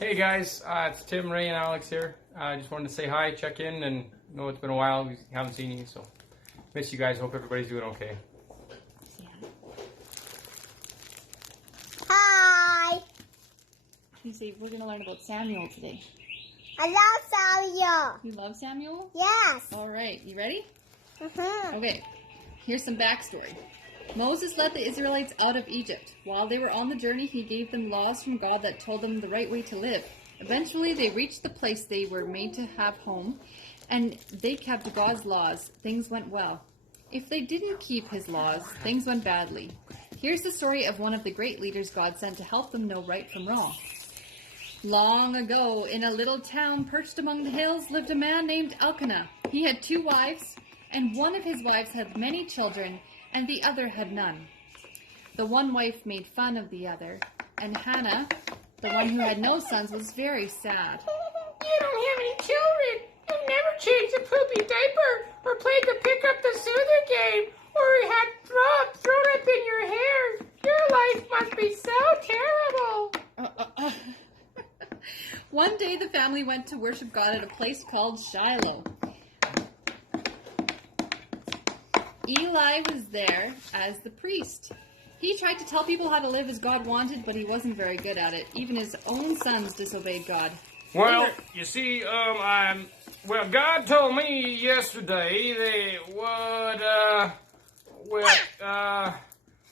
Hey guys, it's Tim, Ray, and Alex here. I just wanted to say hi, check in, and know it's been a while. We haven't seen you, so miss you guys. Hope everybody's doing okay. Hi. You say we're going to learn about Samuel today. I love Samuel. You love Samuel? Yes. All right, you ready? Mm-hmm. Okay, here's some backstory. Moses led the Israelites out of Egypt. While they were on the journey, he gave them laws from God that told them the right way to live. Eventually, they reached the place they were made to have home, and they kept God's laws. Things went well. If they didn't keep his laws, things went badly. Here's the story of one of the great leaders God sent to help them know right from wrong. Long ago, in a little town perched among the hills, lived a man named Elkanah. He had 2 wives, and one of his wives had many children, and the other had none. The one wife made fun of the other, and Hannah, the one who had no sons, was very sad. You don't have any children. You've never changed a poopy diaper, or played the pick up the soother game, or had drops thrown up in your hair. Your life must be so terrible. One day the family went to worship God at a place called Shiloh. Eli was there as the priest. He tried to tell people how to live as God wanted, but he wasn't very good at it. Even his own sons disobeyed God. Well, you see, God told me yesterday that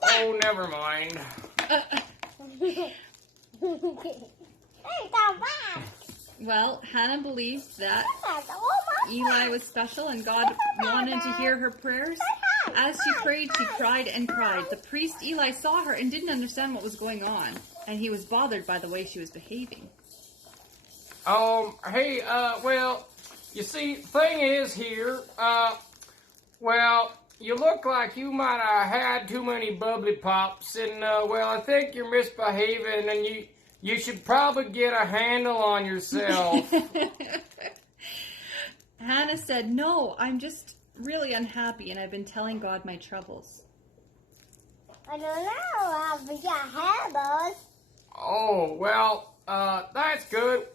oh, never mind. Well, Hannah believed that Eli was special and God wanted to hear her prayers. As she prayed, she cried and cried. The priest Eli saw her and didn't understand what was going on, and he was bothered by the way she was behaving. Hey, you see, thing is here, you look like you might have had too many bubbly pops, and, I think you're misbehaving, and you should probably get a handle on yourself. Hannah said, "No, I'm just really unhappy, and I've been telling God my troubles." I don't know how we got handles. Oh, that's good.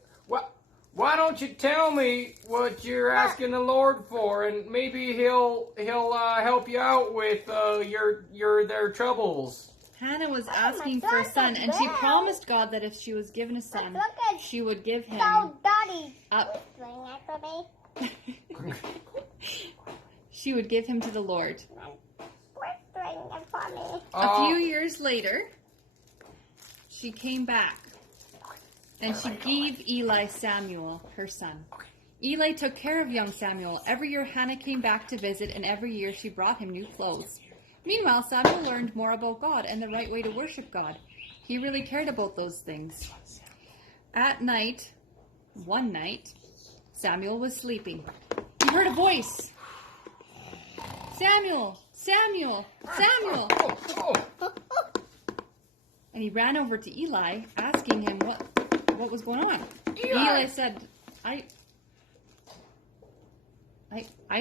Why don't you tell me what you're asking the Lord for, and maybe he'll help you out with their troubles. Hannah was asking for a son, and she promised God that if she was given a son, she would give him up. She would give him to the Lord. A few years later, she came back, and she gave Eli Samuel, her son. Eli took care of young Samuel. Every year Hannah came back to visit, and every year she brought him new clothes. Meanwhile, Samuel learned more about God and the right way to worship God. He really cared about those things. One night, Samuel was sleeping. He heard a voice. "Samuel! Samuel! Samuel!" And he ran over to Eli, asking him what was going on. Eli said, I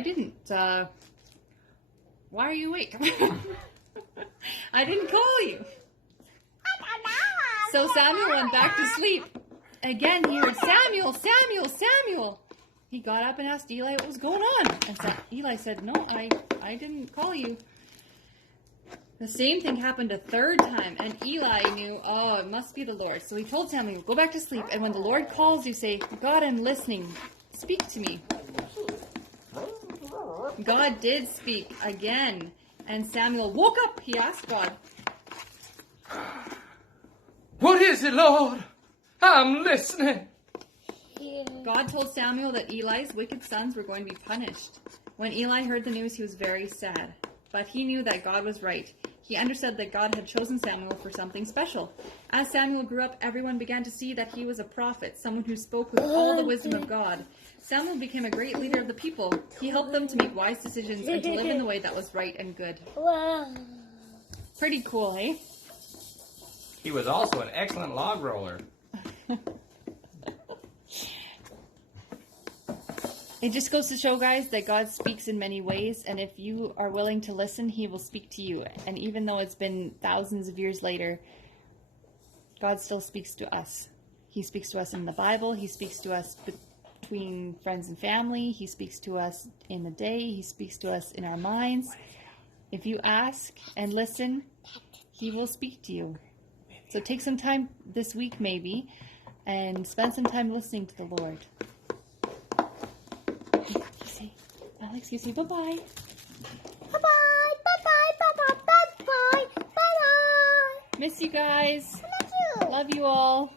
didn't, why are you awake? I didn't call you. So Samuel went back to sleep. Again, he heard, "Samuel, Samuel, Samuel." He got up and asked Eli what was going on. And Eli said, "No, I didn't call you." The same thing happened a third time, and Eli knew, it must be the Lord. So he told Samuel, "Go back to sleep, and when the Lord calls you, say, 'God, I'm listening. Speak to me.'" God did speak again, and Samuel woke up. He asked God, "What is it, Lord? I'm listening." God told Samuel that Eli's wicked sons were going to be punished. When Eli heard the news, he was very sad. But he knew that God was right. He understood that God had chosen Samuel for something special. As Samuel grew up, everyone began to see that he was a prophet, someone who spoke with all the wisdom of God. Samuel became a great leader of the people. He helped them to make wise decisions and to live in the way that was right and good. Pretty cool, eh? He was also an excellent log roller. It just goes to show, guys, that God speaks in many ways, and if you are willing to listen, he will speak to you. And even though it's been thousands of years later, God still speaks to us. He speaks to us in the Bible. He speaks to us between friends and family. He speaks to us in the day. He speaks to us in our minds. If you ask and listen, He will speak to you. So take some time this week maybe and spend some time listening to the Lord. Alex, you say bye-bye. Bye-bye, bye-bye, bye-bye, bye-bye, bye-bye. Miss you guys. Love you. Love you all.